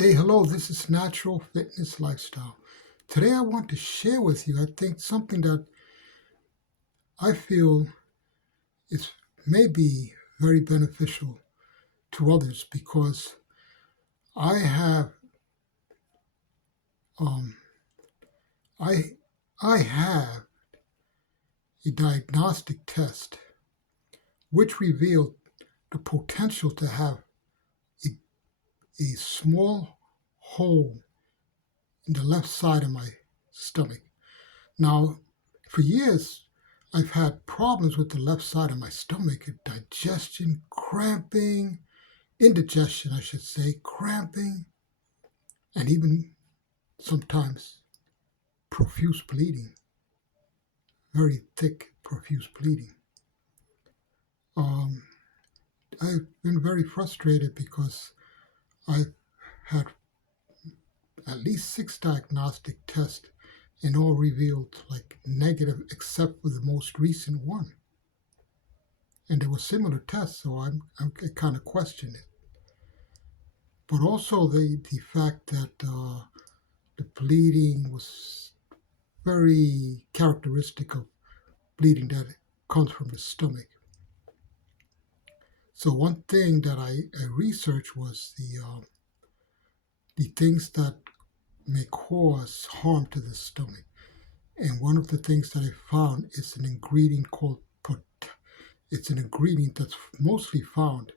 Hey, hello, this is Natural Fitness Lifestyle. Today I want to share with you, I think, something that I feel is maybe very beneficial to others because I have um, I I have a diagnostic test which revealed the potential to have a, a small hole in the left side of my stomach. Now, for years, I've had problems with the left side of my stomach, digestion, cramping, indigestion, I should say, cramping, and even sometimes profuse bleeding, very thick, profuse bleeding. Um, I've been very frustrated because I've had at least 6 diagnostic tests and all revealed like negative except for the most recent one. And there were similar tests, so I kind of question it. But also the fact that the bleeding was very characteristic of bleeding that comes from the stomach. So one thing that I researched was the things that may cause harm to the stomach. And one of the things that I found is an ingredient called it's an ingredient that's mostly found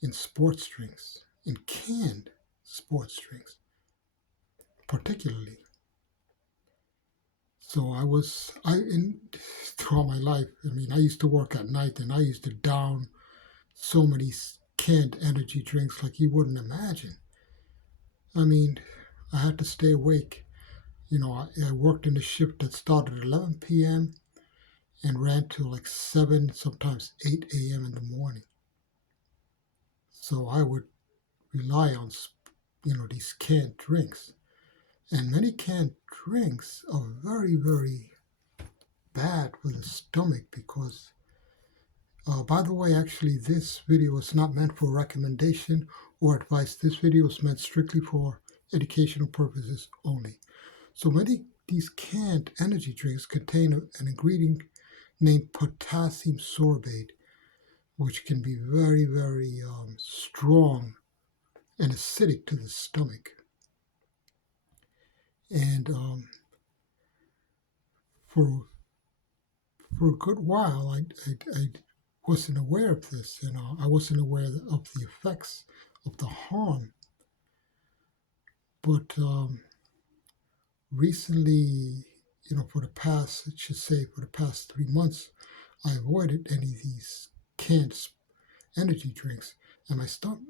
in sports drinks, in canned sports drinks, particularly. So throughout my life, I mean, I used to work at night and I used to down so many canned energy drinks like you wouldn't imagine. I mean, I had to stay awake. I worked in a shift that started at 11 p.m. and ran to like 7, sometimes 8 a.m. in the morning. So I would rely on, these canned drinks. And many canned drinks are very, very bad for the stomach because, by the way, actually, this video is not meant for recommendation or advice. This video is meant strictly for educational purposes only. So many these canned energy drinks contain an ingredient named potassium sorbate, which can be very, very strong and acidic to the stomach. And for for a good while, I wasn't aware of this. I wasn't aware of the effects of the harm. But recently, I should say, for the past 3 months, I avoided any of these canned energy drinks, and my stomach.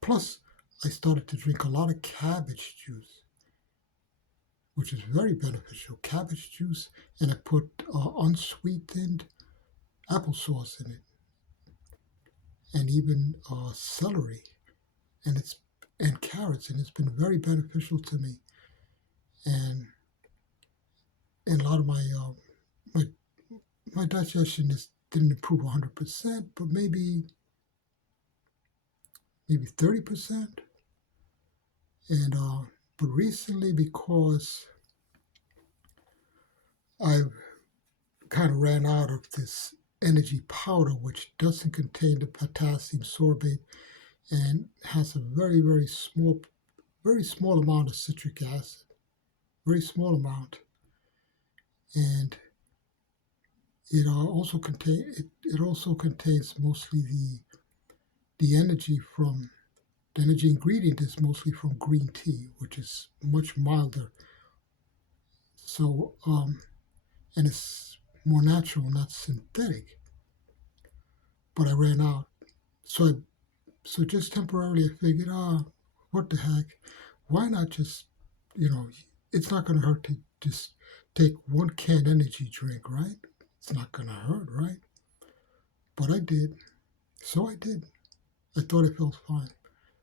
Plus, I started to drink a lot of cabbage juice, which is very beneficial. Cabbage juice, and I put unsweetened applesauce in it, and even celery, and carrots, and it's been very beneficial to me. And a lot of my my digestion didn't improve 100%, but maybe 30%. And but recently, because I've kind of ran out of this energy powder, which doesn't contain the potassium sorbate and has a very small amount of citric acid, very small amount, and it also contains mostly the energy ingredient is mostly from green tea, which is much milder. So and it's more natural, not synthetic. But I ran out, so just temporarily I figured, what the heck? Why not just, you know, it's not going to hurt to just take one canned energy drink, right? It's not going to hurt, right? But I did. So I did. I thought it felt fine.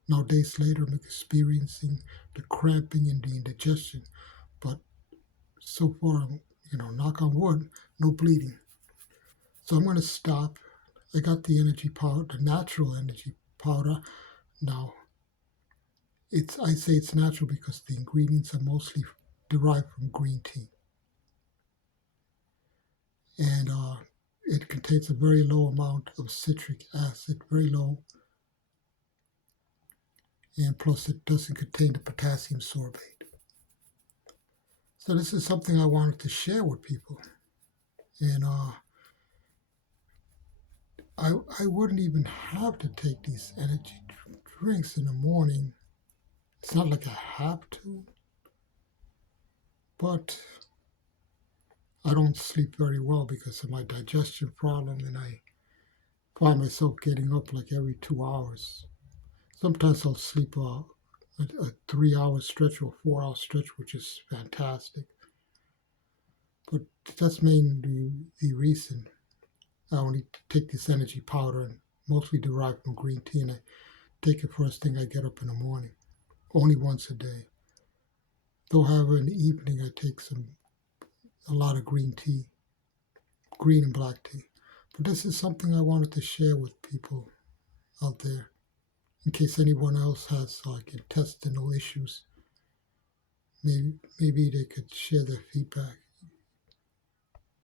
Now, days later, I'm experiencing the cramping and the indigestion. But so far, knock on wood, no bleeding. So I'm going to stop. I got the energy powder, the natural energy powder. Now, I say it's natural because the ingredients are mostly derived from green tea, and it contains a very low amount of citric acid, very low, and plus it doesn't contain the potassium sorbate. So this is something I wanted to share with people, and I wouldn't even have to take these energy drinks in the morning. It's not like I have to, but I don't sleep very well because of my digestion problem, and I find myself getting up like every 2 hours. Sometimes I'll sleep a 3 hour stretch or a 4 hour stretch, which is fantastic. But that's mainly the reason I only take this energy powder, and mostly derived from green tea, and I take it first thing I get up in the morning, only once a day. Though, however, in the evening I take a lot of green tea, green and black tea. But this is something I wanted to share with people out there, in case anyone else has like intestinal issues. Maybe they could share their feedback.